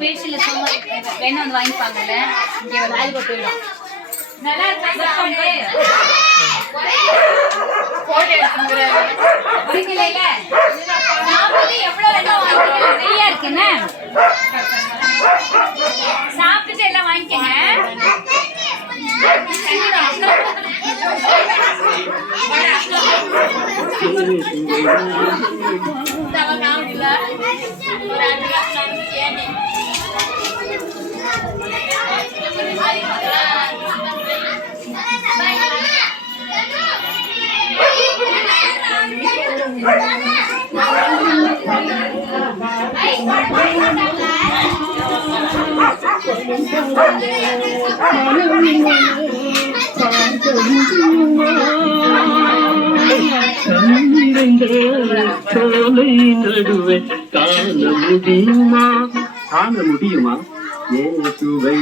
Facial சும்மா வேணா வந்து வாங்கிப்பாங்கல்ல இங்கே வாயில் போட்டுவிடும். நல்லா இருக்கா எவ்வளோ வேணும் நிறையா இருக்குன்னு சாப்பிட்டுட்டு எல்லாம் வாங்கிக்கங்க. சோலை நடுவே காண முடியுமா? காண முடியுமா? ஏசுவை